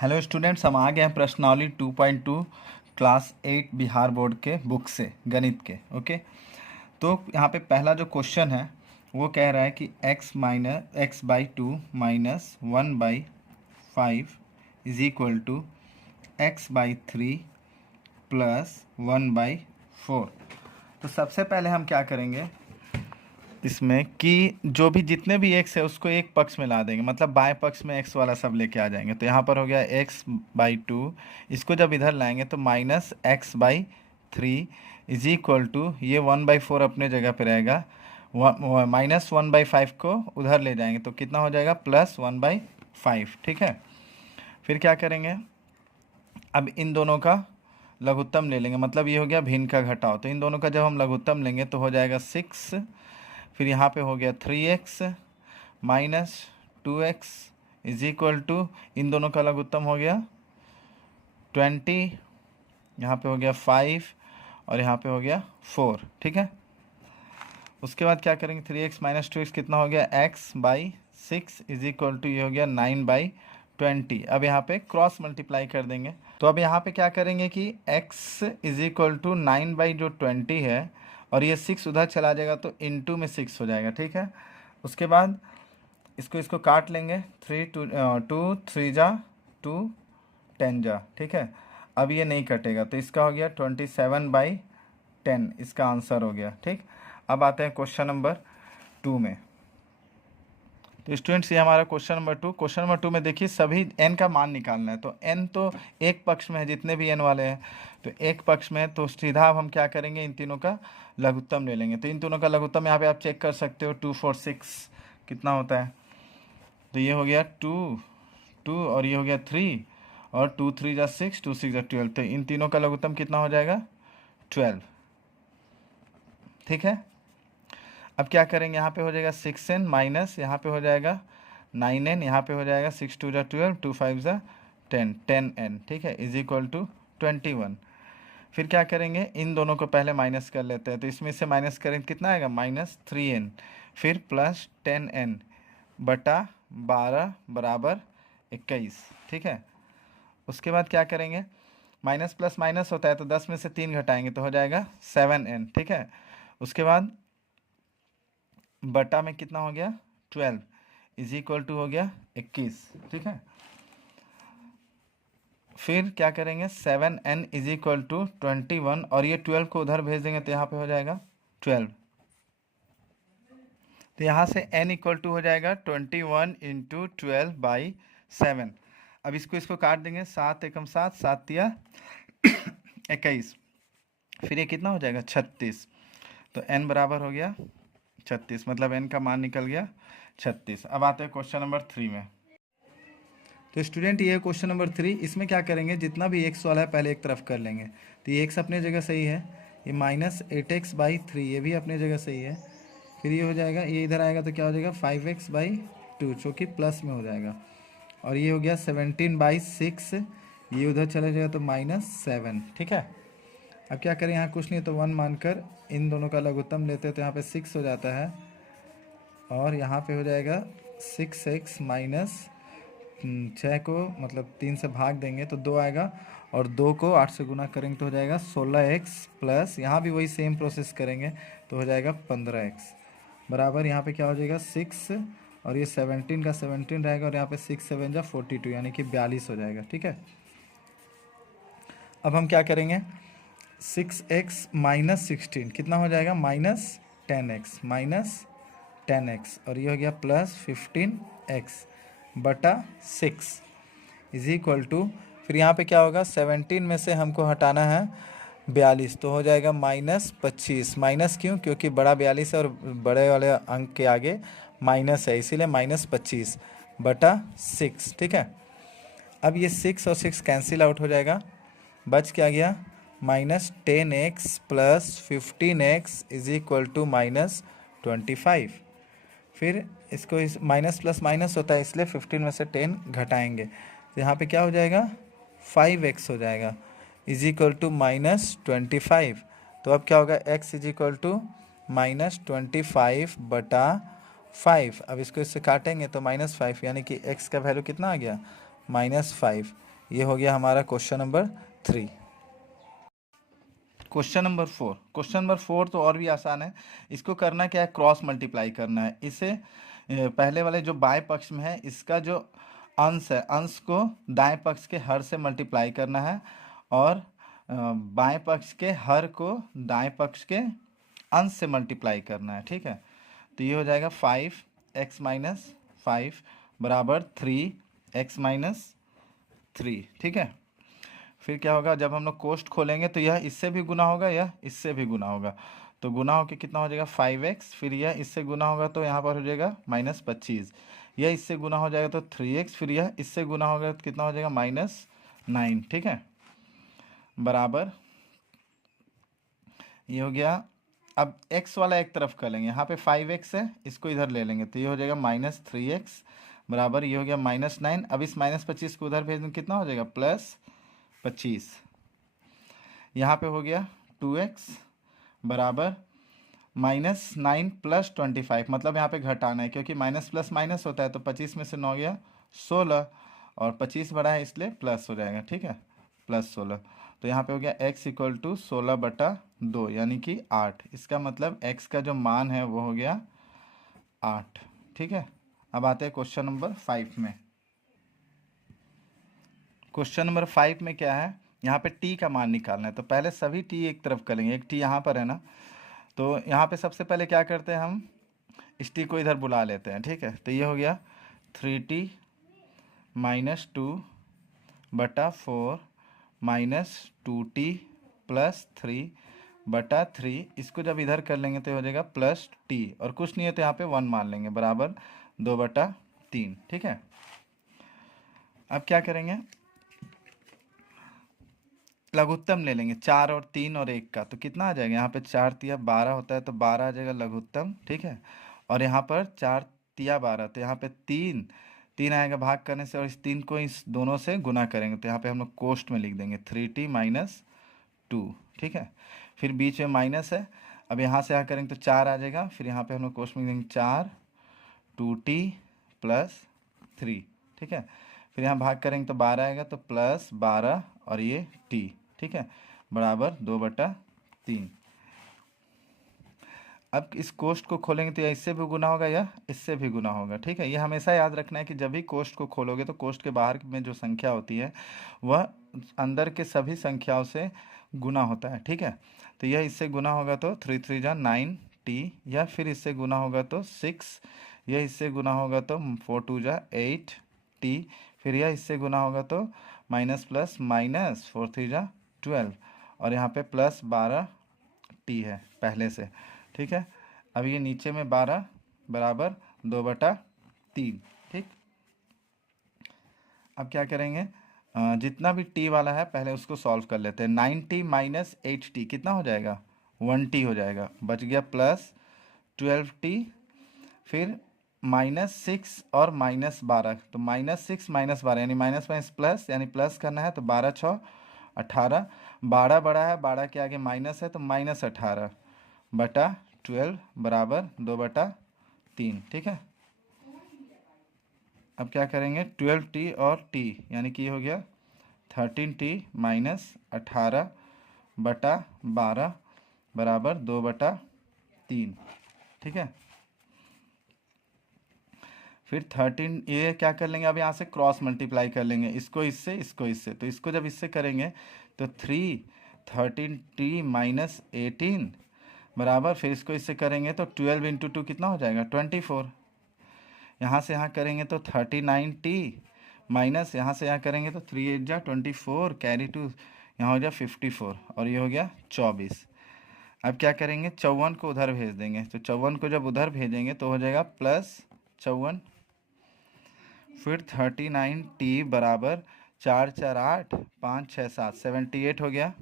Hello students, हम आ गए हैं प्रश्नावली 2.2 क्लास 8 बिहार बोर्ड के बुक से गणित के। ओके, तो यहाँ पे पहला जो क्वेश्चन है वो कह रहा है कि x/2 minus 1/5 is equal to x/3 plus 1/4। तो सबसे पहले हम क्या करेंगे इसमें कि जो भी जितने भी एक्स है उसको एक पक्ष में ला देंगे, मतलब बाएं पक्ष में एक्स वाला सब लेके आ जाएंगे। तो यहाँ पर हो गया x/2, इसको जब इधर लाएंगे तो minus x/3 is equal to ये 1/4 अपने जगह पे रहेगा, माइनस 1/5 को उधर ले जाएंगे तो कितना हो जाएगा प्लस 1/5। ठीक है, फिर क्या करेंगे, अब इन दोनों का लघुत्तम ले लेंगे, मतलब ये हो गया भिन्न का घटाव। तो इन दोनों का जब हम लघुत्तम लेंगे तो हो जाएगा 6, फिर यहाँ पे हो गया 3x minus 2x is equal to इन दोनों का लघुत्तम हो गया 20, यहाँ पे हो गया 5 और यहाँ पे हो गया 4। ठीक है, उसके बाद क्या करेंगे 3x माइनस 2x कितना हो गया x/6 इज इक्वल टू ये हो गया 9/20। अब यहाँ पे क्रॉस मल्टीप्लाई कर देंगे। तो अब यहाँ पे क्या करेंगे कि x इज इक्वल टू 9/20 है और ये 6 उधर चला जाएगा तो इनटू में 6 हो जाएगा। ठीक है, उसके बाद इसको काट लेंगे, 2 3 जा 2 10 जा। ठीक है, अब ये नहीं कटेगा तो इसका हो गया 27/10, इसका आंसर हो गया। ठीक, अब आते हैं क्वेश्चन नंबर 2 में। तो स्टूडेंट्स ये हमारा क्वेश्चन नंबर 2। क्वेश्चन नंबर 2 में देखिए सभी n का मान निकालना है। तो n तो एक पक्ष में है, जितने भी n वाले हैं तो एक पक्ष में है, तो सीधा अब हम क्या करेंगे इन तीनों का लघुत्तम ले लेंगे। तो इन तीनों का लघुत्तम यहाँ पे आप चेक कर सकते हो, 2 4 6 कितना होता है। तो ये हो गया 2 और ये हो गया 3 और 2 3 जा 6 2 6 जा 12। तो इन तीनों का लघुत्तम कितना हो जाएगा 12। ठीक है, अब क्या करेंगे, यहाँ पे हो जाएगा 6n माइनस यहाँ पे हो जाएगा 9n, यहाँ पे हो जाएगा 6 2 जा 12 2 5 जा 10 10n। ठीक है, इज इक्वल टू 21। फिर क्या करेंगे, इन दोनों को पहले माइनस कर लेते हैं। तो इसमें से माइनस करेंगे कितना आएगा -3n, फिर प्लस 10n बटा 12 बराबर 21। ठीक है, उसके बाद क्या करेंगे, माइनस प्लस माइनस होता है तो 10 में से 3 घटाएंगे तो हो जाएगा 7n। ठीक है, उसके बाद बटा में कितना हो गया 12 इज इक्वल टू हो गया 21। ठीक है, फिर क्या करेंगे 7n इज इक्वल टू 21 और ये 12 को उधर भेज देंगे तो यहाँ पे हो जाएगा 12। तो यहाँ से n इक्वल टू हो जाएगा 21 इंटू 12/7। अब इसको काट देंगे, 7 एकम 7 7 तिया 21, फिर ये कितना हो जाएगा 36। तो n बराबर हो गया 36, मतलब n का मान निकल गया 36। अब आते हैं क्वेश्चन नंबर 3 में। तो स्टूडेंट ये क्वेश्चन नंबर 3, इसमें क्या करेंगे जितना भी x वाला है पहले एक तरफ कर लेंगे। तो ये x अपने जगह सही है, ये -8x/3 ये भी अपने जगह सही है। फिर ये हो जाएगा, ये इधर आएगा तो क्या हो जाएगा 5x/2 जो कि प्लस में हो जाएगा। और ये हो गया 17/6, ये उधर चला जाएगा तो -7। ठीक है, अब क्या करें, यहाँ कुछ नहीं तो 1 मानकर इन दोनों का लघुत्तम लेते हैं तो यहाँ पे 6 हो जाता है और यहाँ पे हो जाएगा 6x माइनस 6 को मतलब 3 से भाग देंगे तो 2 आएगा और 2 को 8 से गुना करेंगे तो हो जाएगा 16x प्लस यहाँ भी वही सेम प्रोसेस करेंगे तो हो जाएगा 15x बराबर यहाँ पे क्या हो जाएगा 6 और ये 17 का 17 रहेगा और यहाँ पे 6 7 जा 42 यानी कि 42 हो जाएगा। ठीक है, अब हम क्या करेंगे 6x माइनस 16 कितना हो जाएगा -10x और ये हो गया प्लस 15x बटा 6 इज इक्वल टू, फिर यहाँ पे क्या होगा 17 में से हमको हटाना है 42 तो हो जाएगा -25। माइनस क्यों, क्योंकि बड़ा 42 है और बड़े वाले अंक के आगे माइनस है, इसीलिए -25 बटा 6। ठीक है, अब ये 6 और 6 कैंसिल आउट हो जाएगा, बच क्या गया -10x plus 15x is equal to -25। फिर इसको इस माइनस प्लस माइनस होता है इसलिए 15 में से 10 घटाएंगे तो यहाँ पे क्या हो जाएगा 5x हो जाएगा इज इक्वल टू -25। तो अब क्या होगा x इज इक्वल टू -25 बटा 5। अब इसको इससे काटेंगे तो -5 यानी कि x का वैल्यू कितना आ गया -5 ये हो गया हमारा question number 3। Question number 4, question number 4 तो और भी आसान है। इसको करना क्या है, क्रॉस मल्टीप्लाई करना है। इसे पहले वाले जो बाएं पक्ष में है इसका जो अंश है, अंश को दाएं पक्ष के हर से मल्टीप्लाई करना है, और बाएं पक्ष के हर को दाएं पक्ष के अंश से मल्टीप्लाई करना है। ठीक है, तो ये हो जाएगा 5x-5 बराबर 3x-3। ठीक है, फिर क्या होगा, जब हम लोग कोष्ठ खोलेंगे तो यह इससे भी गुना होगा, यह इससे भी गुना होगा, तो गुना होकर कितना हो जाएगा 5x, फिर यह इससे गुना होगा तो यहाँ पर हो जाएगा -25, यह इससे गुना हो जाएगा तो 3x, फिर यह इससे गुना होगा तो कितना हो जाएगा -9। ठीक है, बराबर ये हो गया। अब x वाला एक तरफ कर लेंगे, यहाँ पे 5x है, इसको इधर ले लेंगे तो ये हो जाएगा -3x बराबर ये हो गया -9। अब इस -25 को उधर भेज देंगे, कितना हो जाएगा +25। यहाँ पे हो गया 2x बराबर -9 + 25, मतलब यहाँ पे घटाना है क्योंकि माइनस प्लस माइनस होता है, तो 25 में से 9 गया 16, और 25 बड़ा है इसलिए प्लस हो जाएगा। ठीक है, +16, तो यहाँ पे हो गया x = 16/2 यानी कि 8। इसका मतलब x का जो मान है वो हो गया 8। ठीक है, अब आते हैं क्वेश्चन नंबर 5 में। क्वेश्चन नंबर 5 में क्या है, यहाँ पे t का मान निकालना है। तो पहले सभी t एक तरफ करेंगे, एक t यहाँ पर है ना, तो यहाँ पे सबसे पहले क्या करते हैं, हम इस t को इधर बुला लेते हैं। ठीक है, तो ये हो गया 3t - 2/4 -2t + 3/3, इसको जब इधर कर लेंगे तो हो जाएगा +t, और कुछ नहीं है तो यहाँ पे 1 मान लेंगे, बराबर 2/3। ठीक है, अब क्या करेंगे, लघुत्तम ले लेंगे 4 और 3 और 1 का, तो कितना आ जाएगा, यहाँ पे 4 तिया 12 होता है तो 12 आ जाएगा लघुत्तम। ठीक है, और यहाँ पर 4 तिया 12, तो यहाँ पे 3 आएगा भाग करने से, और इस 3 को इस दोनों से गुना करेंगे तो यहाँ पे हम लोग कोष्ठ में लिख देंगे 3t - 2। ठीक है, फिर बीच में माइनस है, अब यहाँ से यहाँ करेंगे तो 4 आ जाएगा, फिर यहाँ पे हम लोग कोष्ठ में लिख देंगे 4 2t + 3। ठीक है, फिर यहाँ भाग करेंगे तो 12 आएगा, तो +12 और ये t। ठीक है, बराबर 2/3। अब इस कोष्ठ को खोलेंगे तो यह इससे भी गुना होगा, या इससे भी गुना होगा। ठीक है, ये हमेशा याद रखना है कि जब भी कोष्ठ को खोलोगे तो कोष्ठ के बाहर में जो संख्या होती है वह अंदर के सभी संख्याओं से गुना होता है। ठीक है, तो यह इससे गुना होगा तो 3 3 जा 9t, या फिर इससे गुना होगा तो 6, यह इससे गुना होगा तो 4 2 जा 8t, फिर यह इससे गुना होगा तो माइनस प्लस माइनस 4 3 जा 12, और यहाँ पे +12t है पहले से। ठीक है, अब ये नीचे में 12 बराबर 2/3। ठीक, अब क्या करेंगे, जितना भी t वाला है पहले उसको सॉल्व कर लेते हैं। 9t - 8t कितना हो जाएगा, 1t हो जाएगा, बच गया +12t, फिर -6 और -12, तो -6 -12 यानी माइनस माइनस प्लस, यानी प्लस करना है तो 12 6 18, 12 बड़ा है, 12 के आगे माइनस है तो -18/12 बराबर 2/3। ठीक है, अब क्या करेंगे, 12t और t यानी कि ये हो गया 13t - 18/12 बराबर 2/3। ठीक है, फिर 13, ये क्या कर लेंगे, अब यहाँ से क्रॉस मल्टीप्लाई कर लेंगे, इसको इससे, इसको इससे, तो इसको जब इससे करेंगे तो 13t - 18 बराबर, फिर इसको इससे करेंगे तो 12 × 2 कितना हो जाएगा 24, यहाँ से यहाँ करेंगे तो 39t माइनस, यहाँ से यहाँ करेंगे तो 3 8 जा 24, कैरी 2 यहाँ हो जाए 54, और ये हो गया 24। अब क्या करेंगे, 54 को उधर भेज देंगे, तो 54 को जब उधर भेजेंगे तो हो जाएगा +54, फिर 39t बराबर 4 4 8 5 6 7 78 हो गया,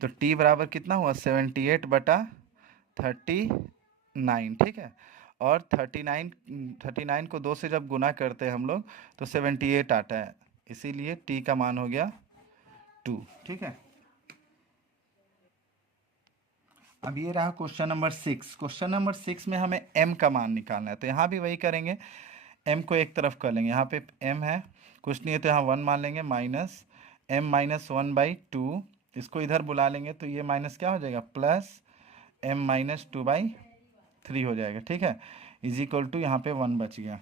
तो t बराबर कितना हुआ 78/39। ठीक है, और 39 को 2 से जब गुना करते हैं हम लोग तो 78 आता है, इसीलिए t का मान हो गया 2। ठीक है, अब ये रहा क्वेश्चन नंबर 6। क्वेश्चन नंबर 6 में हमें m का मान निकालना है, तो यहाँ भी वही करेंगे, m को एक तरफ कर लेंगे, यहाँ पे m है, कुछ नहीं है तो यहाँ 1 मान लेंगे, माइनस m माइनस 1/2, इसको इधर बुला लेंगे तो ये माइनस क्या हो जाएगा, प्लस m माइनस 2/3 हो जाएगा। ठीक है, इज इक्वल टू यहाँ पे 1 बच गया।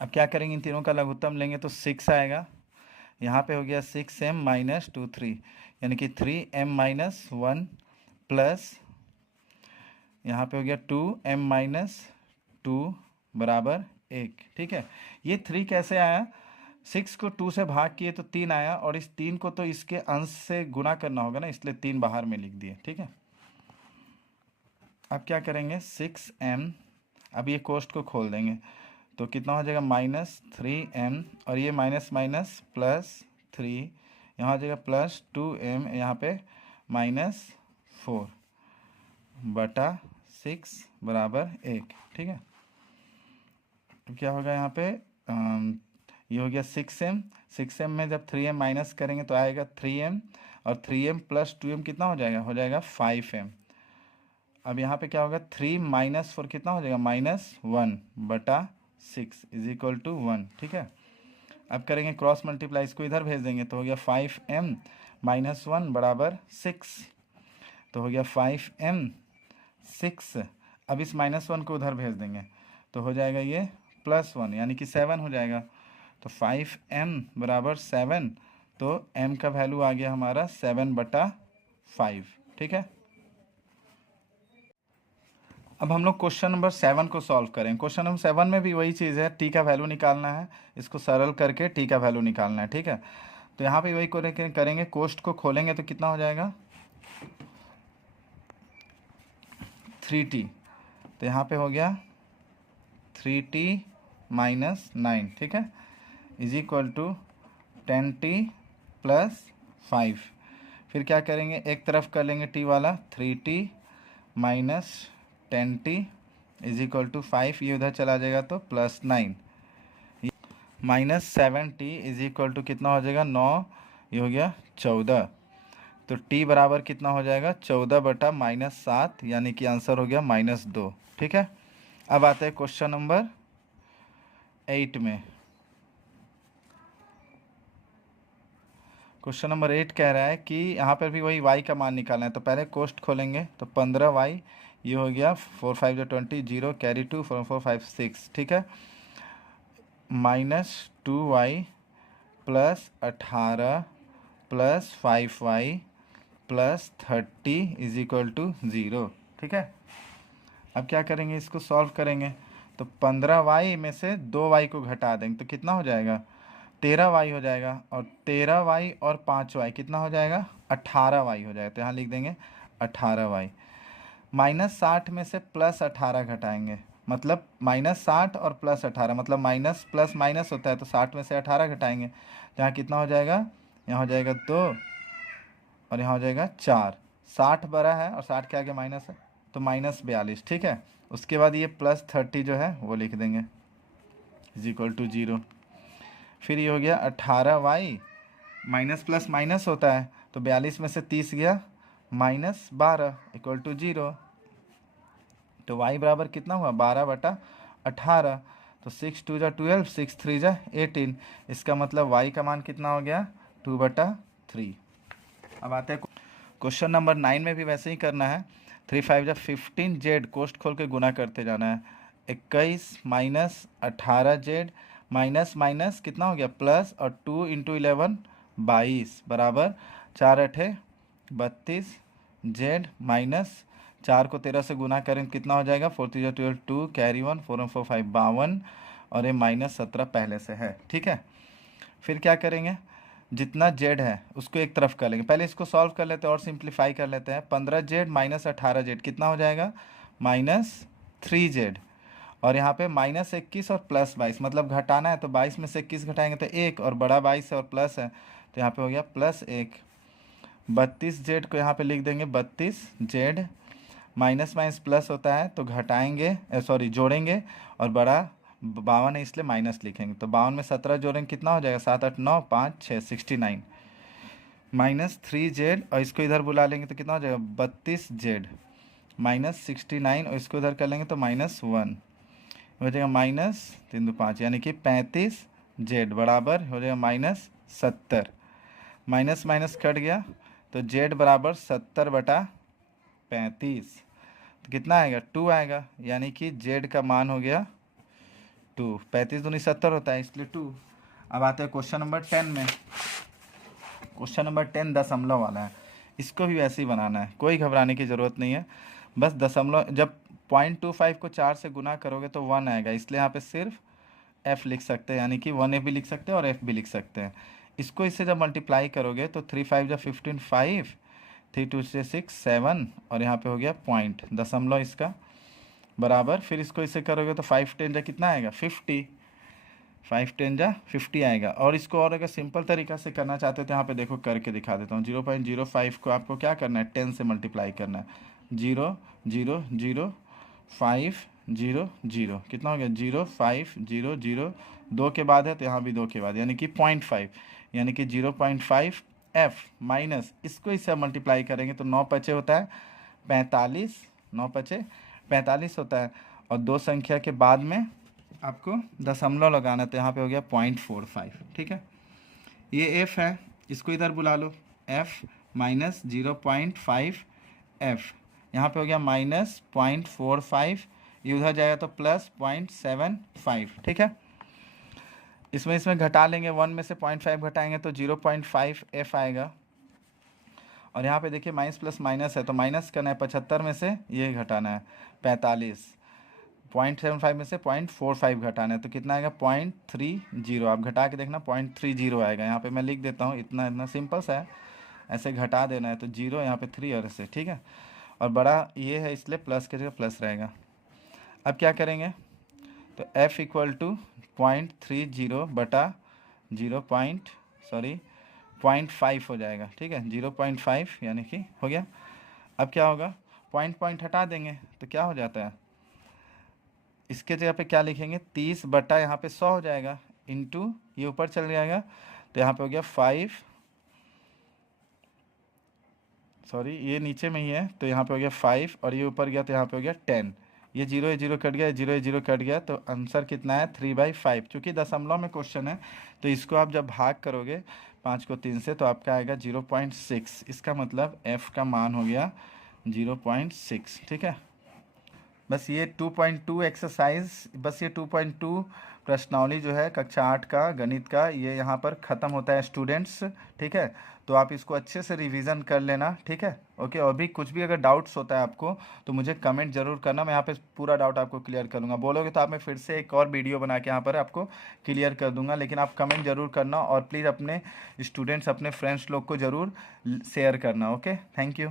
अब क्या करेंगे, इन तीनों का लघुत्तम लेंगे तो 6 आएगा। यहाँ पे हो गया 6m माइनस 2 3, यानी कि 3m माइनस 1 प्लस यहाँ पे हो गया 2m माइनस 2 बराबर 1। ठीक है, ये 3 कैसे आया, 6 को 2 से भाग किए तो 3 आया, और इस 3 को तो इसके अंश से गुना करना होगा ना, इसलिए 3 बाहर में लिख दिए। ठीक है, अब क्या करेंगे, 6m, अब ये कोष्ट को खोल देंगे तो कितना हो जाएगा, माइनस 3m, और ये माइनस माइनस प्लस 3, यहाँ हो जाएगा प्लस 2m, यहाँ पे माइनस 4 बटा 6 बराबर 1। ठीक है, तो क्या होगा यहाँ पे, ये हो गया 6m, 6m में जब 3m माइनस करेंगे तो आएगा 3m, और 3m प्लस 2m कितना हो जाएगा 5m। अब यहाँ पे क्या होगा, 3 माइनस 4 कितना हो जाएगा, माइनस 1 बटा 6 इज इक्वल टू 1। ठीक है, अब करेंगे क्रॉस मल्टीप्लाई, इसको इधर भेज देंगे तो हो गया 5m माइनस 1 बराबर 6, तो हो गया 5m 6। अब इस माइनस 1 को उधर भेज देंगे तो हो जाएगा ये प्लस 1, यानी कि 7 हो जाएगा। तो 5m बराबर 7, तो m का वैल्यू आ गया हमारा 7 बटा 5। ठीक है, अब हम लोग क्वेश्चन नंबर 7 को सॉल्व करें। क्वेश्चन नंबर 7 में भी वही चीज़ है, टी का वैल्यू निकालना है, इसको सरल करके टी का वैल्यू निकालना है। ठीक है, तो यहाँ पे वही करेंगे, कोष्ट को खोलेंगे तो कितना हो जाएगा, 3t, तो यहाँ पे हो गया 3t माइनस 9। ठीक है, is equal to 10t plus 5। फिर क्या करेंगे, एक तरफ कर लेंगे t वाला, 3t minus 10t is equal to 5, ये उधर चला जाएगा तो plus 9, minus 7t is equal to कितना हो जाएगा 9, ये हो गया 14। तो t बराबर कितना हो जाएगा, 14 बटा माइनस 7, यानी कि आंसर हो गया माइनस 2। ठीक है, अब आते हैं क्वेश्चन नंबर 8 में। क्वेश्चन नंबर 8 कह रहा है कि यहाँ पर भी वही y का मान निकालना है, तो पहले कोष्ट खोलेंगे तो 15y, ये हो गया 4 5 20, 0 कैरी 2 4 4 5 6। ठीक है, minus 2y plus 18 plus 5y plus 30 is equal to 0। ठीक है, अब क्या करेंगे, इसको सॉल्व करेंगे तो 15y में से 2y को घटा देंगे तो कितना हो जाएगा, 13y हो जाएगा, और 13y और 5y कितना हो जाएगा, 18y हो जाएगा। तो यहाँ लिख देंगे 18y। माइनस 60 में से प्लस 18 घटाएंगे, मतलब माइनस 60 और प्लस 18, मतलब माइनस प्लस माइनस होता है, तो 60 में से 18 घटाएंगे तो यहाँ कितना हो जाएगा, यहाँ हो जाएगा 2, और यहाँ हो जाएगा 4। 60 बड़ा है और 60 के आगे माइनस है तो माइनस 42। ठीक है, उसके बाद ये प्लस 30 जो है वो लिख देंगे इज इक्वल टू 0। फिर ये हो गया 18y, माइनस प्लस माइनस होता है तो 42 में से 30 गया, माइनस 12 इक्वल टू 0। तो y बराबर कितना हुआ, 12 बटा 18, तो 6 2 जा 12, 6 3 जा 18, इसका मतलब y का मान कितना हो गया, 2 बटा 3। अब आते हैं क्वेश्चन नंबर 9 में भी वैसे ही करना है, 3 5 जा 15 जेड, कोष्ट खोल के गुना करते जाना है। 21 माइनस 18 जेड, माइनस माइनस कितना हो गया प्लस, और 2 इंटू 11 22 बराबर 4 8 32 जेड, माइनस 4 को 13 से गुना करें कितना हो जाएगा, 4 3 12 2 कैरी 1 4 1 4 5 52, और ये माइनस 17 पहले से है। ठीक है, फिर क्या करेंगे, जितना जेड है उसको एक तरफ कर लेंगे, पहले इसको सॉल्व कर लेते हैं और सिंप्लीफाई कर लेते हैं। 15 जेड माइनस 18 जेड कितना हो जाएगा, माइनस 3 जेड, और यहाँ पे माइनस 21 और प्लस 22, मतलब घटाना है तो 22 में से 21 घटाएंगे तो 1, और बड़ा 22 है और प्लस है तो यहाँ पे हो गया प्लस 1। 32 जेड को यहाँ पे लिख देंगे 32 जेड, माइनस माइनस प्लस होता है तो घटाएंगे, सॉरी जोड़ेंगे, और बड़ा 52 है इसलिए माइनस लिखेंगे, तो 52 में 17 जोड़ेंगे कितना हो जाएगा, 7 8 9 5 6 69, माइनस 3 जेड, और इसको इधर बुला लेंगे तो कितना हो जाएगा 32 जेड, माइनस 69, और इसको इधर कर लेंगे तो माइनस 1 हो जाएगा, माइनस 3 2 5, यानी कि 35 जेड बराबर हो जाएगा -70, माइनस माइनस कट गया तो जेड बराबर 70/35, तो कितना आएगा 2 आएगा, यानी कि जेड का मान हो गया 2। 35 दूनी 70 होता है, इसलिए 2। अब आते हैं क्वेश्चन नंबर 10 में। क्वेश्चन नंबर 10 दशमलव वाला है, इसको भी वैसे ही बनाना है, कोई घबराने की ज़रूरत नहीं है। बस दशमलव, जब 0.25 को 4 से गुना करोगे तो 1 आएगा, इसलिए यहाँ पे सिर्फ f लिख सकते हैं, यानी कि 1f भी लिख सकते हैं और f भी लिख सकते हैं। इसको इससे जब मल्टीप्लाई करोगे तो 3 5 जा 15 5, 3 2 से 6 7, और यहाँ पे हो गया पॉइंट दशमलव इसका बराबर। फिर इसको इससे करोगे तो 5 10 जा कितना आएगा 50, 5 10 जा 50 आएगा। और इसको और अगर सिंपल तरीका से करना चाहते हो तो यहाँ पे देखो करके दिखा देता हूँ। 0.05 को आपको क्या करना है 10 से मल्टीप्लाई करना है। 0 0 0 5 0 0, कितना हो गया 0 5 0 0, 2 के बाद है तो यहाँ भी 2 के बाद, यानी कि 0.5, यानी कि 0.5 f माइनस इसको इससे मल्टीप्लाई करेंगे तो 9 पचे होता है 45, 9 पचे 45 होता है, और दो संख्या के बाद में आपको दशमलव लगाना है, तो यहाँ पे हो गया 0.45। ठीक है, ये f है, इसको इधर बुला लो, f माइनस 0.5 f, यहाँ पे हो गया -0.45, ये उधर जाएगा तो +0.75। ठीक है, इसमें घटा लेंगे, 1 में से 0.5 घटाएंगे तो 0.5 f आएगा। और यहाँ पे देखिए माइनस प्लस माइनस है तो माइनस करना है, 75 में से ये घटाना है 45, 0.75 में से 0.45 घटाना है तो कितना आएगा 0.30। आप घटा के देखना 0.30 आएगा। यहाँ पे मैं लिख देता हूँ, इतना इतना सिंपल सा है, ऐसे घटा देना है तो 0 यहाँ पे 3 और ऐसे। ठीक है, और बड़ा ये है इसलिए प्लस की जगह प्लस रहेगा। अब क्या करेंगे तो f इक्वल टू 0.30 बटा 0.5 हो जाएगा। ठीक है, 0.5 यानी कि हो गया। अब क्या होगा, पॉइंट हटा देंगे तो क्या हो जाता है, इसके जगह पे क्या लिखेंगे 30 बटा यहाँ पे 100 हो जाएगा, इंटू ये ऊपर चल जाएगा तो यहाँ पे हो गया 5, सॉरी ये नीचे में ही है तो यहाँ पे हो गया 5, और ये ऊपर गया तो यहाँ पे हो गया 10। ये 0 कट गया, 0 कट गया, तो आंसर कितना है 3/5। चूँकि दशमलव में क्वेश्चन है तो इसको आप जब भाग करोगे 5 को 3 से तो आपका आएगा 0.6, इसका मतलब f का मान हो गया 0.6। ठीक है, बस ये 2.2 एक्सरसाइज, बस ये 2.2 प्रश्नावली जो है कक्षा 8 का गणित का, ये यहाँ पर ख़त्म होता है स्टूडेंट्स। ठीक है, तो आप इसको अच्छे से रिवीजन कर लेना। ठीक है, ओके, और भी कुछ भी अगर डाउट्स होता है आपको तो मुझे कमेंट ज़रूर करना, मैं यहाँ पे पूरा डाउट आपको क्लियर कर लूँगा। बोलोगे तो आप मैं फिर से एक और वीडियो बना के यहाँ पर आपको क्लियर कर दूँगा, लेकिन आप कमेंट ज़रूर करना और प्लीज़ अपने स्टूडेंट्स अपने फ्रेंड्स लोग को ज़रूर शेयर करना। Okay, thank you.